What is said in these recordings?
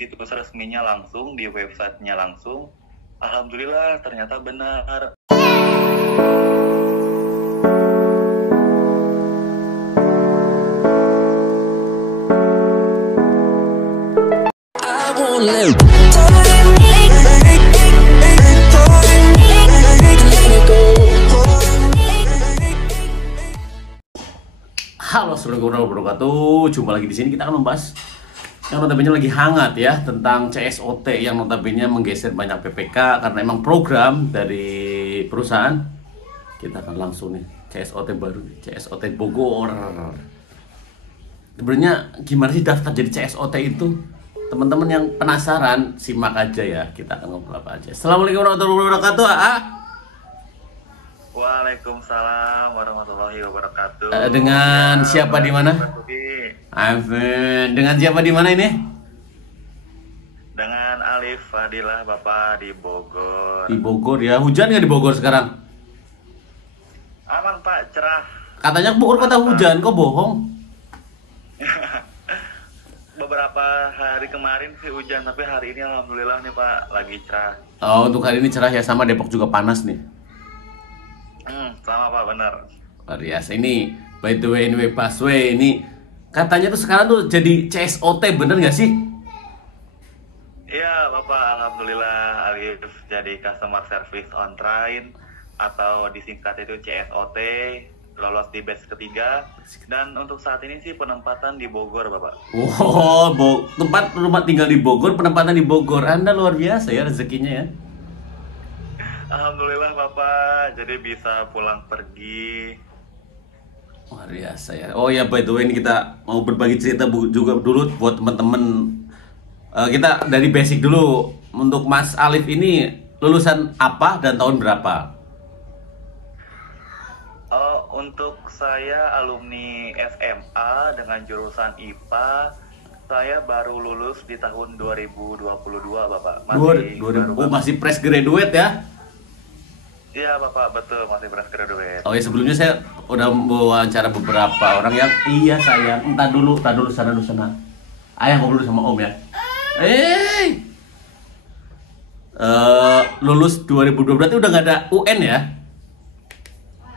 situs resminya langsung, di websitenya langsung. Alhamdulillah ternyata benar. Halo, assalamualaikum warahmatullahi wabarakatuh. Jumpa lagi di sini, kita akan membahas yang notabene lagi hangat ya, tentang CSOT yang notabene menggeser banyak PPK karena emang program dari perusahaan. Kita akan langsung nih CSOT baru, CSOT Bogor. Sebenarnya gimana sih daftar jadi CSOT itu? Teman-teman yang penasaran, simak aja ya. Kita akan ngobrol apa aja. Assalamualaikum warahmatullahi wabarakatuh. Waalaikumsalam warahmatullahi wabarakatuh. Dengan siapa di mana? Dengan siapa di mana ini? Dengan Alif Fadilah, Bapak, di Bogor. Di Bogor ya. Hujan nggak di Bogor sekarang? Aman Pak, cerah. Katanya Bogor kota hujan, kok bohong? Beberapa hari kemarin sih hujan, tapi hari ini alhamdulillah nih Pak, lagi cerah. Oh, untuk hari ini cerah ya, sama Depok juga panas nih. Sama Pak, benar. Luar biasa. Ini by the way, anyway, Busway ini katanya tuh sekarang tuh jadi CSOT, bener nggak sih? Iya Bapak, alhamdulillah Alif jadi Customer Service on Train, atau disingkat itu CSOT, lolos di batch ketiga. Dan untuk saat ini sih penempatan di Bogor Bapak. Wow, tempat rumah tinggal di Bogor, penempatan di Bogor. Anda luar biasa ya rezekinya ya. Alhamdulillah Bapak, jadi bisa pulang pergi. Luar biasa ya. Oh ya, by the way, ini kita mau berbagi cerita juga dulu buat teman-teman. Kita dari basic dulu. Untuk Mas Alif ini lulusan apa dan tahun berapa? Untuk saya alumni SMA dengan jurusan IPA. Saya baru lulus di tahun 2022 Bapak. Masih fresh graduate ya? Iya Bapak, betul, masih fresh graduate. Oh ya, sebelumnya saya udah wawancara beberapa orang yang iya sayang, entah dulu sana. Ayah ngobrol sama Om ya. Lulus 2020 berarti udah nggak ada UN ya?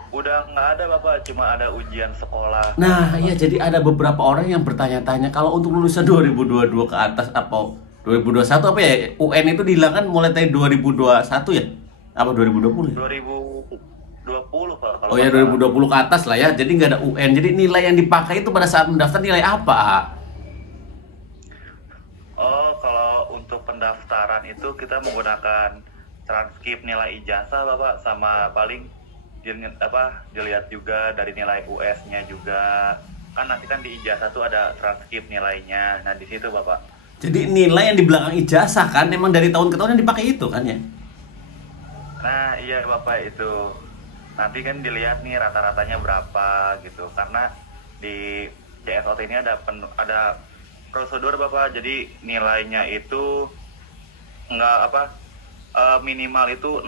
Udah nggak ada Bapak, cuma ada ujian sekolah. Nah iya, jadi ada beberapa orang yang bertanya-tanya kalau untuk lulusan 2022 ke atas apa 2021 apa ya, UN itu dihilangkan mulai dari 2021 ya? Apa 2020 ya? 2020 Pak. Oh ya, 2020 ke atas lah ya, jadi nggak ada UN. Jadi nilai yang dipakai itu pada saat mendaftar nilai apa? Kalau untuk pendaftaran itu kita menggunakan transkrip nilai ijazah Bapak, sama paling dilihat juga dari nilai US-nya juga. Kan nanti kan di ijazah tuh ada transkrip nilainya. Nah di situ Bapak. Jadi nilai yang di belakang ijazah kan emang dari tahun ke tahun yang dipakai itu kan ya? Nah iya Bapak, itu nanti kan dilihat nih rata-ratanya berapa gitu, karena di CSOT ini ada prosedur Bapak. Jadi nilainya itu minimal itu 6,5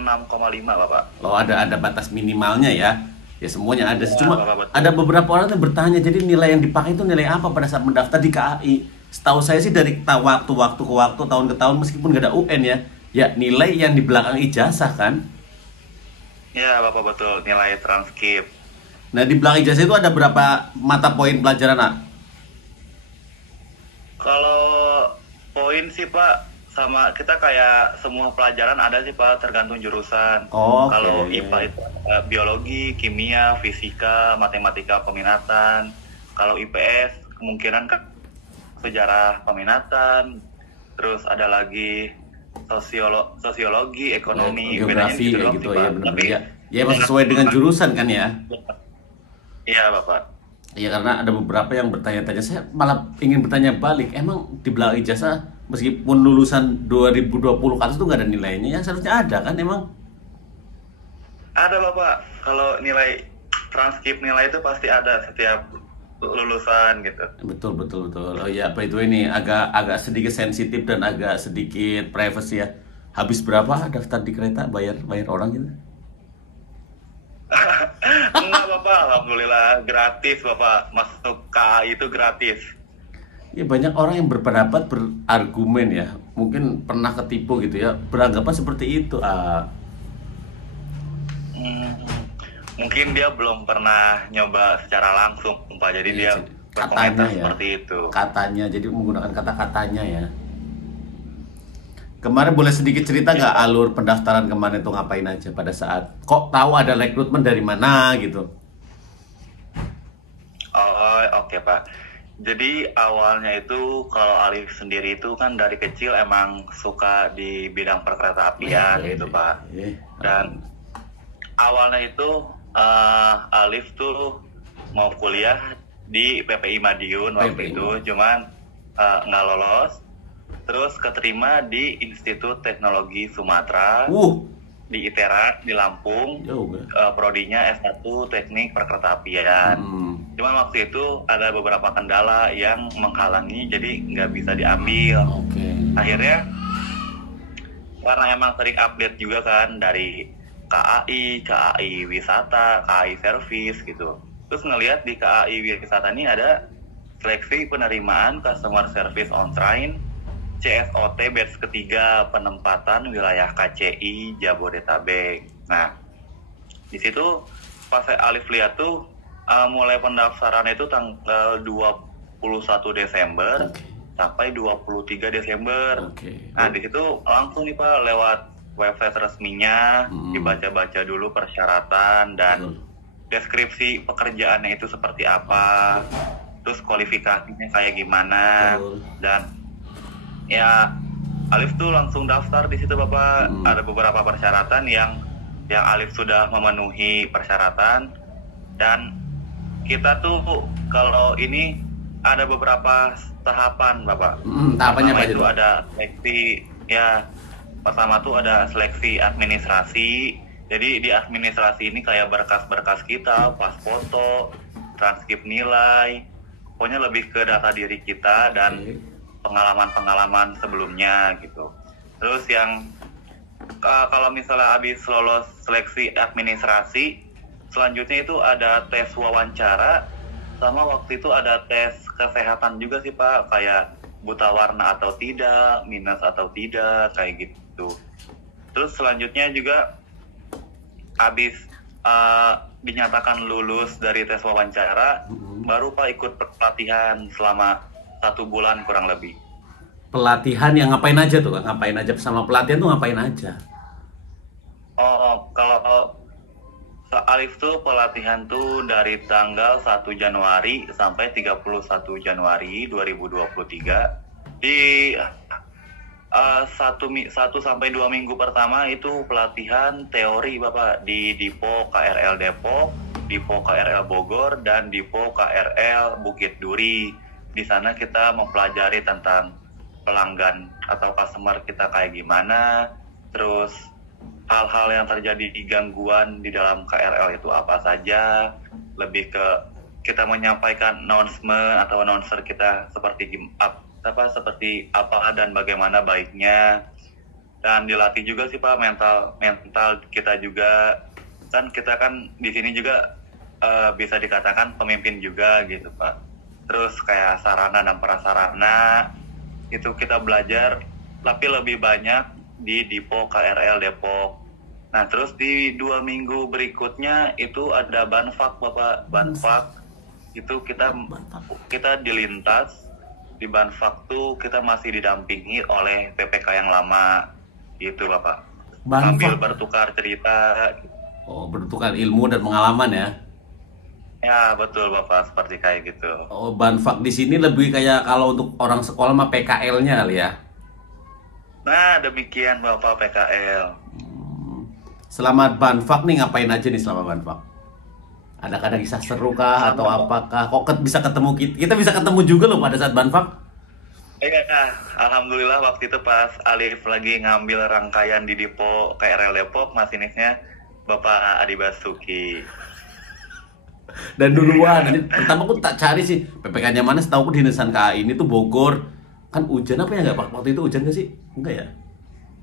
Bapak. Oh, ada batas minimalnya ya? Ya semuanya ada sih, Ya, cuma Bapak, betul. ada beberapa orang yang bertanya, jadi nilai yang dipakai itu nilai apa pada saat mendaftar di KAI? Setahu saya sih dari waktu ke waktu, tahun ke tahun, meskipun nggak ada UN ya, ya nilai yang di belakang ijazah kan? Ya Bapak, betul, nilai transkrip. Nah di belakang ijazah itu ada berapa mata poin pelajaran, Nak? Kalau poin sih Pak, sama kita kayak semua pelajaran ada sih Pak, tergantung jurusan. Oke. Kalau IPA itu biologi, kimia, fisika, matematika peminatan. Kalau IPS kemungkinan kan sejarah peminatan. Terus ada lagi sosiologi, ekonomi, Geografi bedanya gitu doang ya, sih, Pak. benar Tapi ya. Ya emang sesuai dengan jurusan kan ya? iya Bapak. Ya karena ada beberapa yang bertanya-tanya, saya malah ingin bertanya balik, emang di belakang ijazah meskipun lulusan 2020 ke atas itu nggak ada nilainya, yang seharusnya ada kan emang? Ada Bapak, kalau nilai transkrip nilai itu pasti ada setiap lulusan gitu. Betul. Oh ya, apa itu ini agak sedikit sensitif dan agak sedikit privacy ya. Habis berapa daftar di kereta, bayar orang gitu? Enggak Bapak, alhamdulillah gratis Bapak, masuk KAI itu gratis. Ya banyak orang yang berpendapat berargumen ya, mungkin pernah ketipu gitu ya, beranggapan seperti itu. Hmm, mungkin dia belum pernah nyoba secara langsung, Pak. Jadi Iya, dia katanya berkomentar ya, seperti itu. katanya, jadi menggunakan kata-katanya ya. Kemarin boleh sedikit cerita nggak alur pendaftaran kemarin itu ngapain aja pada saat kok tahu ada rekrutmen dari mana gitu? Oh, oke Pak. Jadi awalnya itu kalau Alif sendiri itu kan dari kecil emang suka di bidang perkeretaapian gitu Pak. Dan awalnya itu Alif tuh mau kuliah di PPI Madiun waktu PPI. itu, cuman nggak lolos. Terus keterima di Institut Teknologi Sumatera di ITERA di Lampung. Jauh gak? Prodinya S1 Teknik Perkeretaapian. Cuman waktu itu ada beberapa kendala yang menghalangi, jadi nggak bisa diambil. Oke. Akhirnya karena emang sering update juga kan dari KAI Wisata, KAI Service gitu. Terus ngelihat di KAI Wisata ini ada seleksi penerimaan Customer Service on Train CSOT batch ketiga penempatan wilayah KCI Jabodetabek. Nah, di situ pas saya Alif lihat tuh mulai pendaftaran itu tanggal 21 Desember sampai 23 Desember. Nah, di situ langsung nih Pak lewat website resminya dibaca-baca dulu persyaratan dan deskripsi pekerjaannya itu seperti apa, terus kualifikasinya kayak gimana, dan ya Alif tuh langsung daftar di situ Bapak. Ada beberapa persyaratan yang Alif sudah memenuhi persyaratan, dan kita tuh kalau ini ada beberapa tahapan Bapak. Tahapannya apa itu? Ada seleksi ya. Pertama tuh ada seleksi administrasi. Jadi di administrasi ini kayak berkas-berkas kita, pas foto, transkrip nilai, pokoknya lebih ke data diri kita dan pengalaman-pengalaman sebelumnya gitu. Terus yang kalau misalnya habis lolos seleksi administrasi, selanjutnya itu ada tes wawancara, sama waktu itu ada tes kesehatan juga sih Pak, kayak buta warna atau tidak, minus atau tidak, kayak gitu. Terus selanjutnya juga habis dinyatakan lulus dari tes wawancara, baru Pak ikut pelatihan selama 1 bulan kurang lebih. Pelatihan yang ngapain aja tuh? Ngapain aja sama pelatihan tuh ngapain aja? Kalau Alif tuh pelatihan tuh dari tanggal 1 Januari sampai 31 Januari 2023. Di 1 sampai 2 minggu pertama itu pelatihan teori Bapak di Dipo KRL Depok, Dipo KRL Bogor, dan Dipo KRL Bukit Duri. Di sana kita mempelajari tentang pelanggan atau customer kita kayak gimana, terus hal-hal yang terjadi di gangguan di dalam KRL itu apa saja, lebih ke kita menyampaikan announcement atau announcer kita seperti apa dan bagaimana baiknya, dan dilatih juga sih Pak mental kita juga, kan kita kan di sini juga bisa dikatakan pemimpin juga gitu Pak. Terus kayak sarana dan prasarana itu kita belajar, tapi lebih banyak di Dipo KRL Depok. Nah terus di 2 minggu berikutnya itu ada Banfak Bapak. Banfak itu kita dilintas. Di Banfak tuh kita masih didampingi oleh PPK yang lama gitu Bapak. Sambil bertukar cerita. Oh, bertukar ilmu dan pengalaman ya? Ya betul Bapak, seperti kayak gitu. Oh, Banfak di sini lebih kayak kalau untuk orang sekolah mah PKL-nya kali ya? Nah demikian Bapak, PKL. Selama Banfak nih ngapain aja nih selama Banfak? Ada kisah seru kah atau apakah? Kok bisa ketemu kita bisa ketemu juga loh pada saat Banfak? Iya, alhamdulillah waktu itu pas Alif lagi ngambil rangkaian di Dipo KRL Depok, masinisnya Bapak Adi Basuki. Dan duluan, pertama aku tak cari sih PPK-nya mana, setahu aku di Nisan KAI ini tuh Bogor. Kan hujan apa ya nggak Pak? Waktu itu hujan nggak sih? Enggak ya?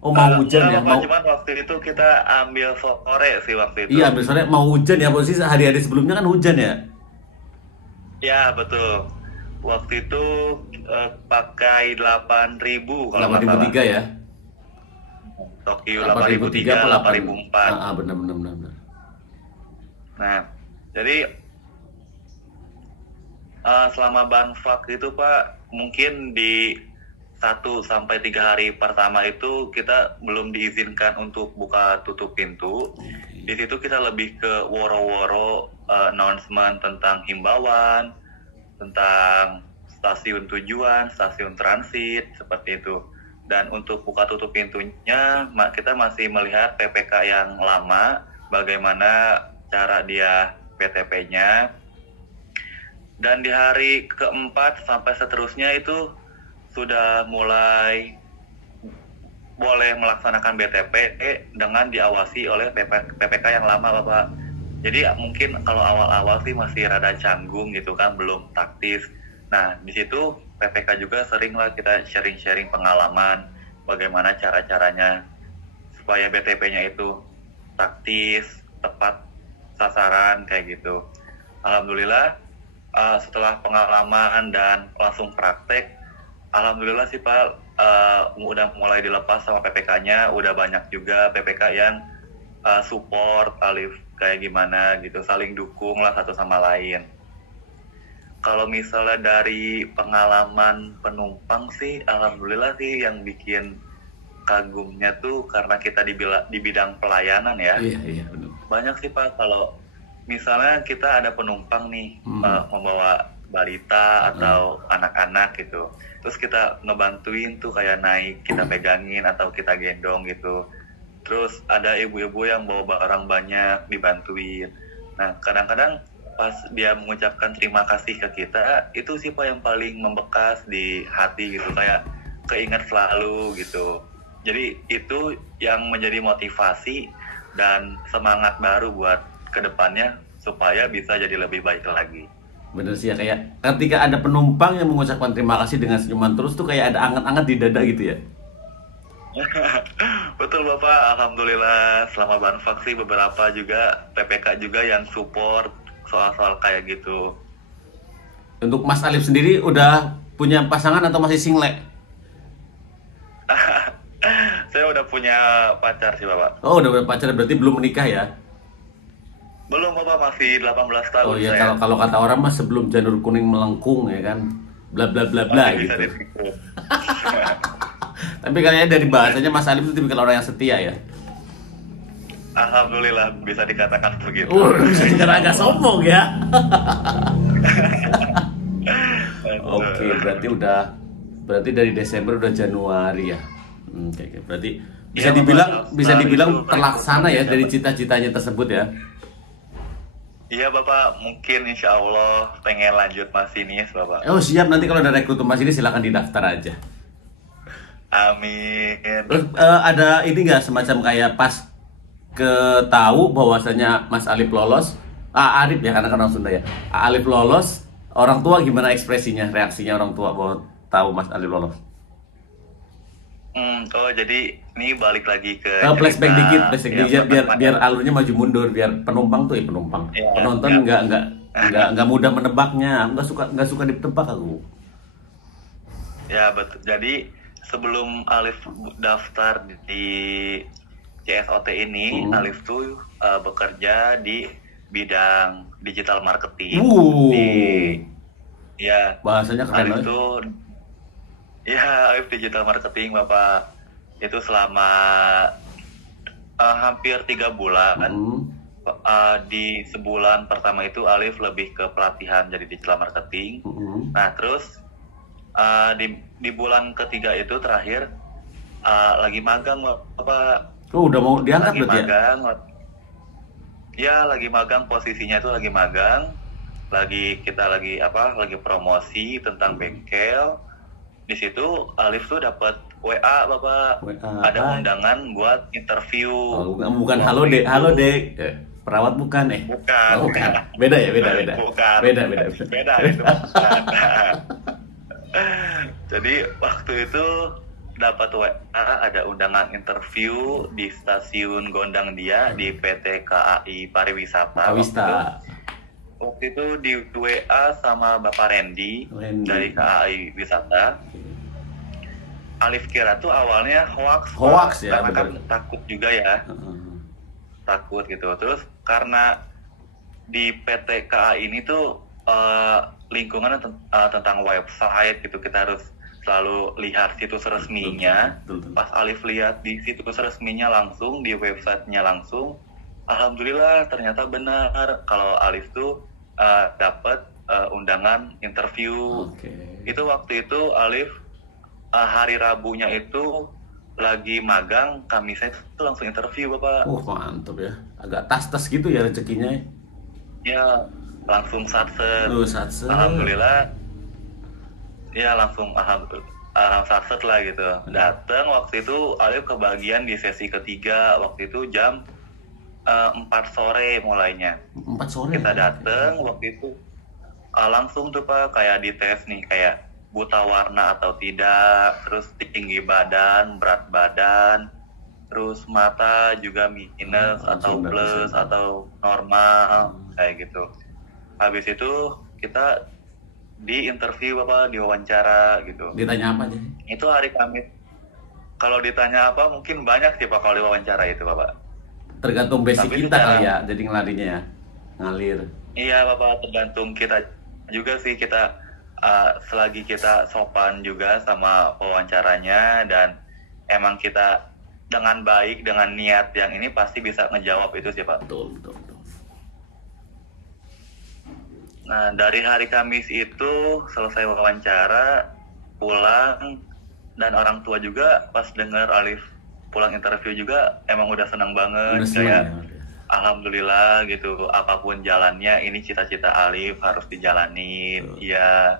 Oh mau hujan ya? Cuman waktu itu kita ambil sore sih waktu itu. Iya ambil sore, mau hujan ya, posisi hari-hari sebelumnya kan hujan ya? Ya betul. waktu itu pakai 8.000 kalau nggak salah. 8.003 ya. Tokyo 8.003 8.003 apa 8.004. benar. Nah, jadi selama banfak itu Pak, mungkin di 1 sampai 3 hari pertama itu kita belum diizinkan untuk buka tutup pintu. Di situ kita lebih ke woro-woro announcement tentang himbauan, tentang stasiun tujuan, stasiun transit, seperti itu. Dan untuk buka tutup pintunya, kita masih melihat PPK yang lama, bagaimana cara dia PTP-nya. Dan di hari keempat sampai seterusnya itu sudah mulai boleh melaksanakan BTP dengan diawasi oleh PPK yang lama, Bapak. Jadi mungkin kalau awal-awal sih masih rada canggung gitu kan, belum taktis. Nah, di situ PPK juga sering lah kita sharing-sharing pengalaman bagaimana cara-caranya supaya BTP-nya itu taktis, tepat sasaran kayak gitu. Alhamdulillah setelah pengalaman dan langsung praktek, alhamdulillah sih Pak, udah mulai dilepas sama PPK-nya, udah banyak juga PPK yang support Alif kayak gimana gitu, saling dukung lah satu sama lain. Kalau misalnya dari pengalaman penumpang sih, alhamdulillah sih yang bikin kagumnya tuh karena kita di bidang pelayanan ya. Iya benar. Banyak sih Pak, kalau misalnya kita ada penumpang nih membawa balita atau anak-anak gitu, terus kita ngebantuin tuh kayak naik, kita pegangin atau kita gendong gitu. Terus ada ibu-ibu yang bawa barang banyak dibantuin. Nah kadang-kadang pas dia mengucapkan terima kasih ke kita, itu sih Pak yang paling membekas di hati gitu, kayak keinget selalu gitu. Jadi itu yang menjadi motivasi dan semangat baru buat kedepannya supaya bisa jadi lebih baik lagi. Bener sih ya, kayak ketika ada penumpang yang mengucapkan terima kasih dengan senyuman terus tuh kayak ada anget-anget di dada gitu ya. Betul Bapak, alhamdulillah selama banfak sih beberapa juga PPK juga yang support soal-soal kayak gitu. Untuk Mas Alif sendiri udah punya pasangan atau masih single? Saya udah punya pacar sih Bapak. Oh udah punya pacar, berarti belum menikah ya? Belum Bapak, masih 18 tahun. Oh iya, saya. kalau kata orang mah sebelum janur kuning melengkung ya kan, bla bla bla bla gitu. Tapi kayaknya dari bahasanya Mas Alif itu tipikal orang yang setia ya. Alhamdulillah bisa dikatakan begitu. Bisa cara agak sombong ya. Oke, berarti dari Desember udah Januari ya. Oke, berarti bisa dibilang terlaksana ya dari cita-citanya tersebut ya. Iya Bapak, mungkin insya Allah pengen lanjut masinis Bapak. Oh siap, nanti kalau ada rekrut masinis silakan didaftar aja. Amin. Terus ada ini nggak semacam kayak pas tahu bahwasanya Mas Alif lolos, Arif ya karena kan orang Sunda ya. Alif lolos, orang tua gimana ekspresinya, reaksinya orang tua bahwa tahu Mas Alif lolos? Oh jadi ini balik lagi ke Flashback dikit biar alurnya maju mundur, biar penumpang tuh penumpang, ya, penonton nggak mudah menebaknya, nggak suka ditebak aku. Ya betul. Jadi sebelum Alif daftar di CSOT ini, Alif tuh bekerja di bidang digital marketing. Bahasanya keren. Alif tuh Alif digital marketing Bapak. Itu selama hampir 3 bulan. Di sebulan pertama itu Alif lebih ke pelatihan jadi digital marketing. Nah terus di bulan ketiga itu terakhir lagi magang Bapak. Oh udah mau diangkat berarti magang, ya? Lagi magang, posisinya itu lagi magang. Kita lagi promosi tentang bengkel. Di situ Alif tuh dapat WA Bapak. Ada undangan buat interview. Oh, bukan halo dek. Perawat bukan Bukan. Oh, bukan. Beda ya, beda. Bukan. Beda itu bukan. Jadi waktu itu dapat WA ada undangan interview di stasiun Gondang Dia di PT KAI Pariwisata. waktu itu di WA sama Bapak Randy Randy. dari KAI Wisata. Alif kira tuh awalnya hoax, Hoax ya, karena kan bener. takut juga ya, Heeh. takut gitu. Terus karena di PT KAI ini tuh lingkungan tentang website gitu, kita harus selalu lihat situs resminya. Betul. Pas Alif lihat di situs resminya langsung, di websitenya langsung, alhamdulillah ternyata benar kalau Alif tuh dapat undangan interview. Oke. Itu waktu itu Alif hari Rabunya itu lagi magang, Kamisnya itu langsung interview Bapak. Mantap ya. Agak tas-tas gitu ya rezekinya. Ya langsung satset. Satset. Alhamdulillah. Ya langsung satset lah gitu. Datang waktu itu Alif kebagian di sesi ketiga, waktu itu jam 4 sore mulainya. 4 sore. Kita datang waktu itu langsung tuh Pak, kayak dites nih, kayak buta warna atau tidak, terus tinggi badan, berat badan, terus mata juga minus atau plus atau normal, kayak gitu. Habis itu kita di interview Bapak, diwawancara gitu. Ditanya apa aja? Itu hari Kamis. Kalau ditanya apa mungkin banyak sih Pak kalau diwawancara itu Bapak. Tergantung basic Tapi kita secara- kali ya, jadi ngelarinya ya. Ngalir. Iya Bapak, tergantung kita juga sih, kita selagi kita sopan juga sama wawancaranya dan emang kita dengan baik, dengan niat yang ini pasti bisa ngejawab itu sih Pak. Betul. Nah dari hari Kamis itu selesai wawancara, pulang, dan orang tua juga pas dengar Alif pulang interview juga emang udah senang banget. Udah seneng Kayak ya. alhamdulillah gitu, apapun jalannya ini cita-cita Alif harus dijalanin. Iya.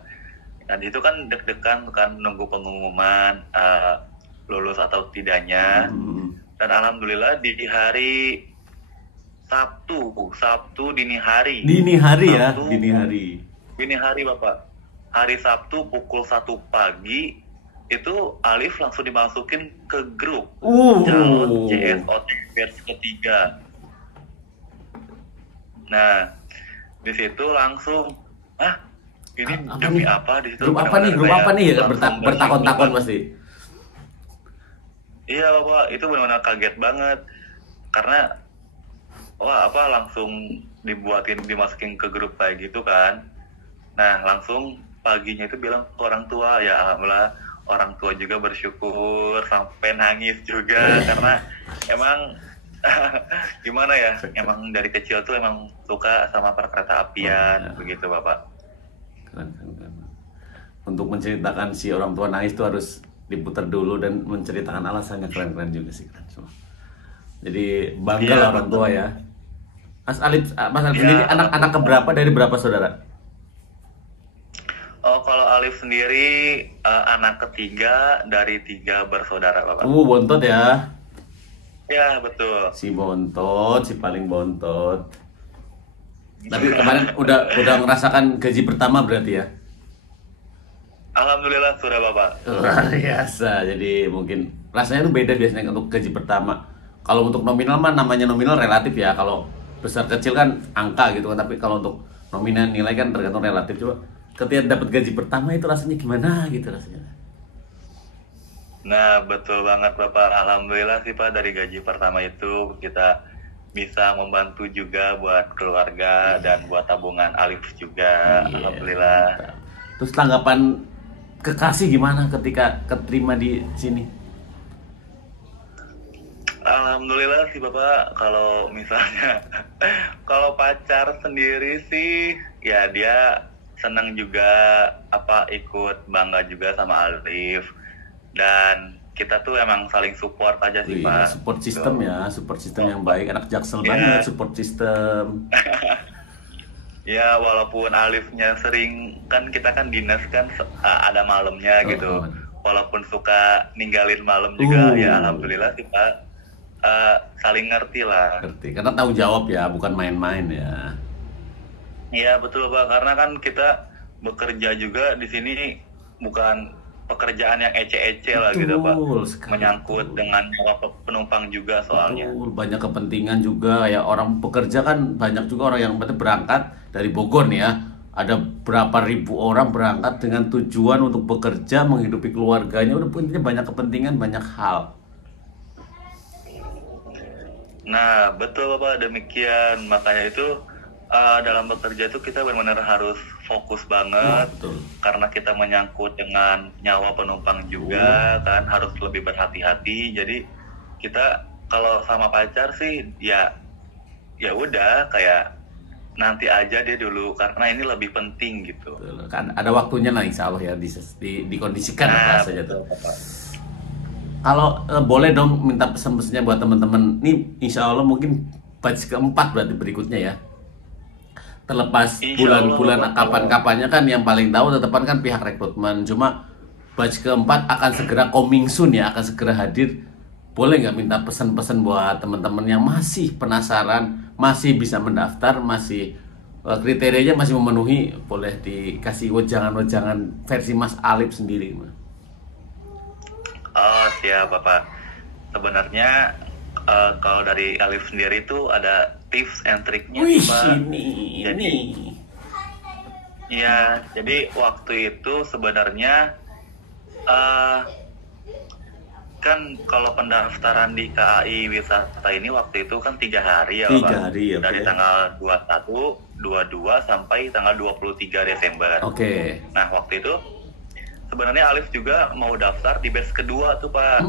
Dan itu kan deg-degan kan nunggu pengumuman lulus atau tidaknya. Dan alhamdulillah di hari Sabtu dini hari. Dini hari ya, Sabtu, dini hari. Dini hari Bapak. Hari Sabtu pukul 1 pagi itu Alif langsung dimasukin ke grup calon CSOT batch ketiga. Nah, di situ langsung ini demi apa di situ? Grup apa nih? Grup apa nih? Bertakon-takon pasti. Iya Bapak, itu benar-benar kaget banget karena langsung dimasukin ke grup kayak gitu kan. Nah, langsung paginya itu bilang ke orang tua, ya alhamdulillah orang tua juga bersyukur sampai nangis juga karena emang gimana ya, emang dari kecil tuh emang suka sama perkereta apian begitu Bapak. Keren. Untuk menceritakan si orang tua nangis itu harus diputar dulu dan menceritakan alasannya, keren juga sih, keren semua. Jadi bangga lah orang tua ya. Mas Alif sendiri anak keberapa dari berapa saudara? Oh, kalau Alif sendiri anak ketiga dari 3 bersaudara Bapak. Bontot ya. Ya betul. Si bontot, si paling bontot. Tapi kemarin udah ngerasakan gaji pertama berarti ya? Alhamdulillah sudah Bapak. Luar biasa. Jadi mungkin rasanya tuh beda biasanya untuk gaji pertama. Kalau untuk nominal mah namanya nominal relatif ya. Kalau besar kecil kan angka gitu kan. Tapi kalau untuk nominal nilai kan tergantung relatif. Coba ketika dapat gaji pertama itu rasanya gimana gitu rasanya? Nah betul banget Bapak. Alhamdulillah sih Pak, dari gaji pertama itu kita bisa membantu juga buat keluarga dan buat tabungan Alif juga. Alhamdulillah. Mantap. Terus tanggapan kekasih gimana ketika keterima di sini? Alhamdulillah sih Bapak, kalau misalnya kalau pacar sendiri sih ya dia senang juga ikut bangga juga sama Alif, dan kita tuh emang saling support aja sih Pak. Support system ya, support system yang baik. Anak Jaksel banget support system. Ya walaupun Alifnya sering kan, kita kan dinas kan ada malamnya gitu. Walaupun suka ninggalin malam juga, ya alhamdulillah sih Pak, saling ngerti lah. Ngerti, karena tahu jawab ya, bukan main-main ya. Iya betul Pak, karena kan kita bekerja juga di sini bukan pekerjaan yang ece-ece lah gitu Pak, Betul sekali. menyangkut dengan nyawa penumpang juga soalnya. Betul, banyak kepentingan juga ya, orang pekerja kan banyak juga orang yang berangkat dari Bogor nih ya. Ada berapa ribu orang berangkat dengan tujuan untuk bekerja, menghidupi keluarganya. Udah intinya banyak kepentingan, banyak hal. Nah, betul Bapak, demikian. Makanya itu dalam bekerja itu kita benar-benar harus fokus Wah, banget betul. karena kita menyangkut dengan nyawa penumpang juga kan, harus lebih berhati-hati. Jadi kita kalau sama pacar sih ya ya udah kayak nanti aja deh dulu karena ini lebih penting gitu. Betul. Kan ada waktunya lah insya Allah ya, dikondisikan lah Nah, saja tuh. betul Bapak. Kalau boleh dong minta pesan-pesannya buat teman-teman. Nih insya Allah mungkin batch keempat berarti berikutnya ya. Terlepas Insya Allah bulan-bulan Bapak. kapan-kapannya kan yang paling tahu tetepan kan pihak rekrutmen. Cuma batch keempat akan segera coming soon ya, akan segera hadir. Boleh nggak minta pesan-pesan buat teman-teman yang masih penasaran, masih bisa mendaftar, masih kriterianya masih memenuhi, boleh dikasih wejangan-wejangan versi Mas Alif sendiri. Oh, siap Bapak. Sebenarnya kalau dari Alif sendiri itu ada tips and triknya Wih, sih, Pak. ini. Ya, jadi waktu itu sebenarnya eh, kan kalau pendaftaran di KAI Wisata ini waktu itu kan 3 hari ya, 3 Pak. hari, oke. Dari tanggal 21, 22 sampai tanggal 23 Desember. Oke. Nah, waktu itu sebenarnya Alif juga mau daftar di batch kedua tuh, Pak.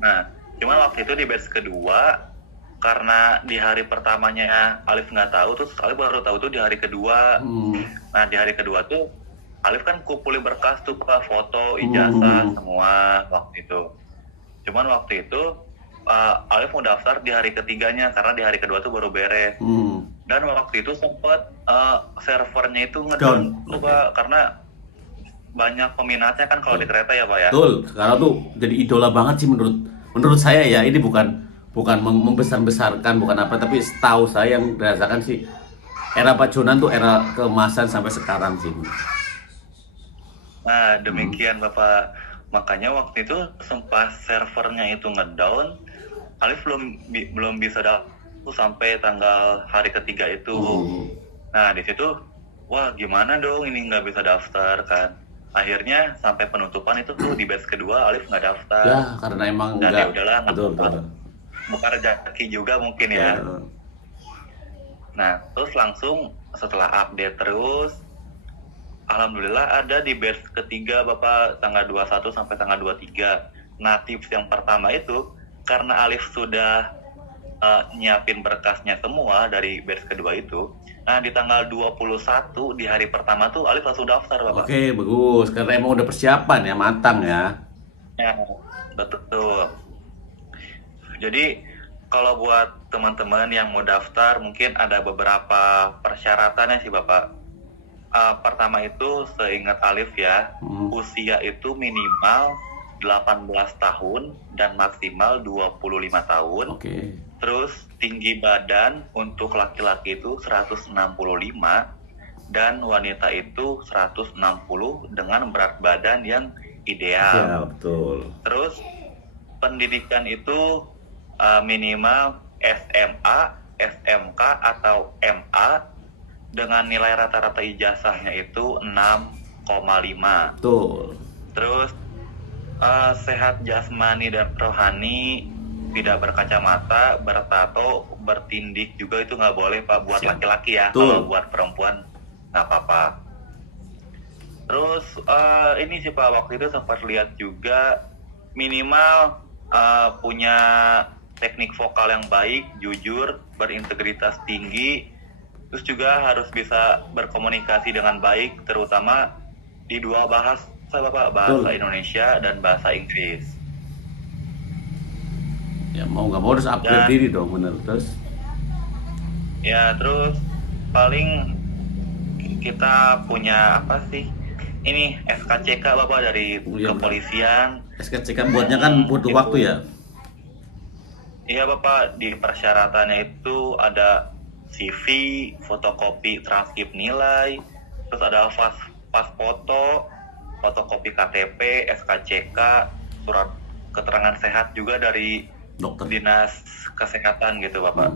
Nah, cuman waktu itu di batch kedua karena di hari pertamanya Alif nggak tahu, terus Alif baru tahu tuh di hari kedua. Nah, di hari kedua tuh Alif kan kumpulin berkas tuh Pak, foto, ijazah, semua waktu itu. Cuman waktu itu Alif mau daftar di hari ketiganya karena di hari kedua tuh baru beres. Dan waktu itu sempat servernya itu ngedown tuh Pak, karena banyak peminatnya kan kalau di kereta ya Pak ya. Betul, karena tuh jadi idola banget sih menurut saya ya. Ini bukan membesar-besarkan, bukan apa, tapi setahu saya yang dirasakan sih era Pak Jonan tuh era keemasan sampai sekarang sih. Nah, demikian Bapak. Makanya waktu itu sempat servernya itu ngedown, Alif belum bisa daftar sampai tanggal hari ketiga itu. Nah, di situ wah gimana dong ini nggak bisa daftar kan. Akhirnya sampai penutupan itu tuh di batch kedua Alif nggak daftar. Ya, karena emang Dan enggak. ya udahlah, Betul. bukan rezeki juga mungkin ya. Nah, terus langsung setelah update terus, alhamdulillah ada di batch ketiga Bapak tanggal 21 sampai tanggal 23. Nah, tips yang pertama itu karena Alif sudah nyiapin berkasnya semua dari batch kedua itu. Nah, di tanggal 21 di hari pertama tuh Alif langsung daftar Bapak. Oke, bagus. Karena emang udah persiapan ya, matang ya. Ya, betul. Jadi kalau buat teman-teman yang mau daftar mungkin ada beberapa persyaratannya sih Bapak. Pertama itu seingat Alif ya, usia itu minimal 18 tahun dan maksimal 25 tahun. Oke. Terus tinggi badan untuk laki-laki itu 165 dan wanita itu 160 dengan berat badan yang ideal. Ya, betul. Terus pendidikan itu minimal SMA, SMK atau MA dengan nilai rata-rata ijazahnya itu 6,5. Betul. Terus sehat jasmani dan rohani, tidak berkacamata, bertato, bertindik juga itu nggak boleh Pak buat laki-laki ya. Betul. Kalau buat perempuan nggak apa-apa. Terus ini sih Pak, waktu itu sempat lihat juga minimal punya teknik vokal yang baik, jujur, berintegritas tinggi, terus juga harus bisa berkomunikasi dengan baik, terutama di dua bahasa Bapak, bahasa Indonesia dan bahasa Inggris. Ya mau nggak mau harus upgrade diri dong, bener. Terus? Ya terus paling kita punya apa sih? Ini SKCK Bapak dari kepolisian. SKCK buatnya kan butuh waktu ya? Iya Bapak, di persyaratannya itu ada CV, fotokopi transkrip nilai, terus ada pas foto, fotokopi KTP, SKCK, surat keterangan sehat juga dari Dokter. dinas kesehatan gitu Bapak.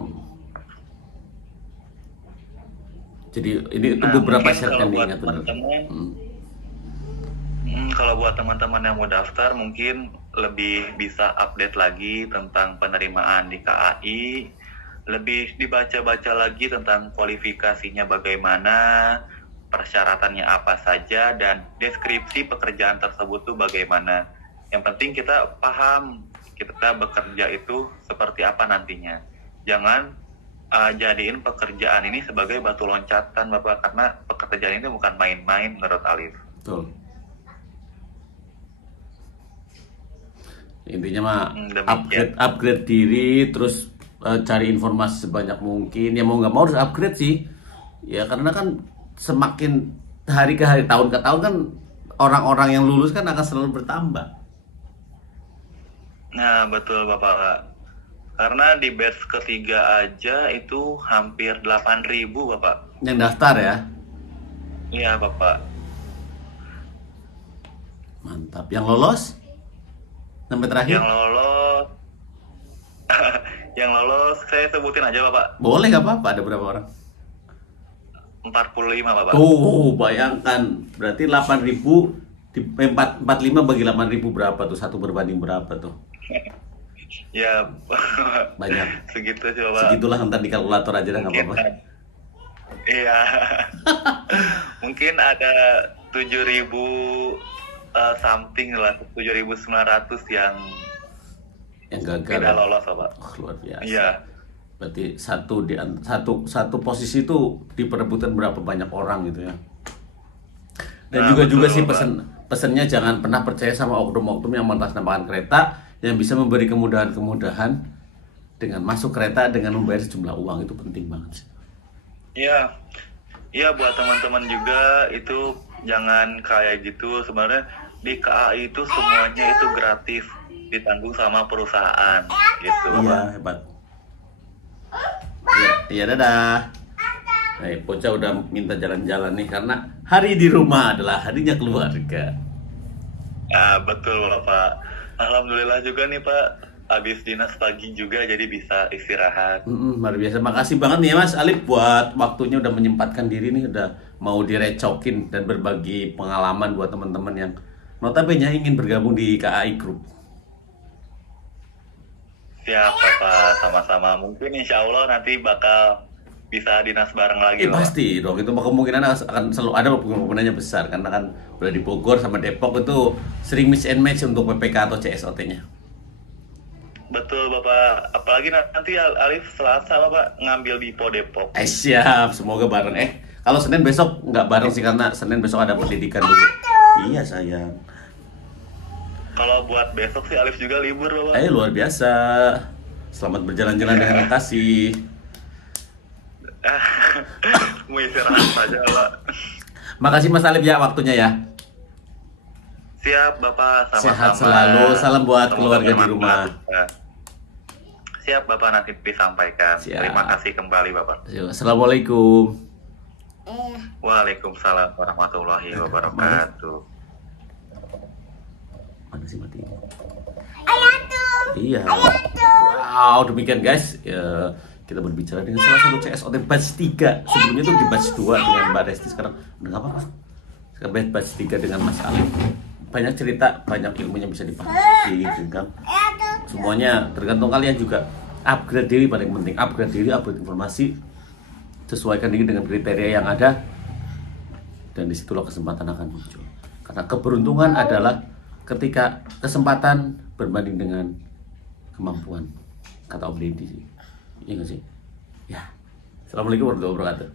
Jadi itu Nah, beberapa mungkin syarat kalau yang buat diingat benar. teman-teman, kalau buat teman-teman yang mau daftar mungkin lebih bisa update lagi tentang penerimaan di KAI, lebih dibaca-baca lagi tentang kualifikasinya bagaimana, persyaratannya apa saja, dan deskripsi pekerjaan tersebut tuh bagaimana. Yang penting kita paham kita bekerja itu seperti apa nantinya. Jangan jadiin pekerjaan ini sebagai batu loncatan Bapak, karena pekerjaan ini bukan main-main menurut Alif. Betul. Intinya mah upgrade diri, terus cari informasi sebanyak mungkin. Ya mau nggak mau harus upgrade sih. Ya karena kan semakin hari ke hari, tahun ke tahun kan orang-orang yang lulus kan akan selalu bertambah. Nah betul Bapak. Karena di batch ketiga aja itu hampir 8.000 Bapak. Yang daftar ya. Iya Bapak. Mantap. Yang lolos? Sampai terakhir? Yang lolos saya sebutin aja Bapak. Boleh, nggak apa-apa. Ada berapa orang? 45 Bapak. Tuh, bayangkan. Berarti 8.000 45 bagi 8.000 berapa tuh? Satu berbanding berapa tuh? Ya banyak. Segitu sih Bapak. Segitulah, ntar di kalkulator aja dah, nggak apa-apa. Iya. Mungkin ada 7.000 something lah, 7.900 yang gagal. Tidak lolos Bapak. Oh, luar biasa. Iya. Berarti satu posisi itu diperebutkan berapa banyak orang gitu ya. Dan juga sih pesennya jangan pernah percaya sama oknum-oknum yang mengatasnamakan kereta yang bisa memberi kemudahan-kemudahan dengan masuk kereta dengan membayar sejumlah uang. Itu penting banget sih. Iya. Iya, buat teman-teman juga itu jangan kayak gitu. Sebenarnya di KAI itu semuanya itu gratis, ditanggung sama perusahaan gitu. Iya, hebat. Iya, dadah. Poca udah minta jalan-jalan nih karena hari di rumah adalah harinya keluarga. Ah, betul Bapak. Alhamdulillah juga nih Pak, habis dinas pagi juga jadi bisa istirahat. Luar biasa. Makasih banget nih ya Mas Alif buat waktunya, udah menyempatkan diri nih, udah mau direcokin dan berbagi pengalaman buat teman-teman yang notabene ingin bergabung di KAI Group. Siap Bapak, sama-sama. Mungkin insya Allah nanti bakal bisa dinas bareng lagi Bapak. Pasti dong, itu kemungkinan akan selalu ada, kemungkinannya besar karena kan udah di Bogor sama Depok itu sering mix and match untuk PPK atau CSOT-nya. Betul Bapak, apalagi nanti Alif Selasa Bapak ngambil di Po Depok. Siap, semoga bareng. Kalau Senin besok nggak bareng sih karena Senin besok ada pendidikan dulu. Iya sayang. Kalau buat besok sih Alif juga libur Bapak. Luar biasa. Selamat berjalan-jalan dengan kasih. Mau istirahat saja Pak. Makasih Mas Alif ya waktunya ya. Siap Bapak, sama-sama. Sehat selalu, salam buat keluarga di rumah. Siap Bapak, nanti disampaikan. Siap. Terima kasih kembali Bapak. Assalamualaikum. Waalaikumsalam warahmatullahi wabarakatuh. Mana sih mati? Iya. Wow, demikian guys. Kita berbicara dengan salah satu CSOT batch 3. Sebelumnya tuh di batch 2 dengan Mbak Resti, sekarang udah nggak apa-apa. Sekarang batch 3 dengan Mas Alif. Banyak cerita, banyak ilmunya bisa dipahami gitu kan. Semuanya tergantung kalian juga. Upgrade diri paling penting, upgrade diri, upgrade informasi, sesuaikan diri dengan kriteria yang ada, dan disitulah kesempatan akan muncul. Karena keberuntungan adalah ketika kesempatan berbanding dengan kemampuan, kata Om Deddy. Iya nggak sih? Ya. Assalamualaikum warahmatullahi wabarakatuh.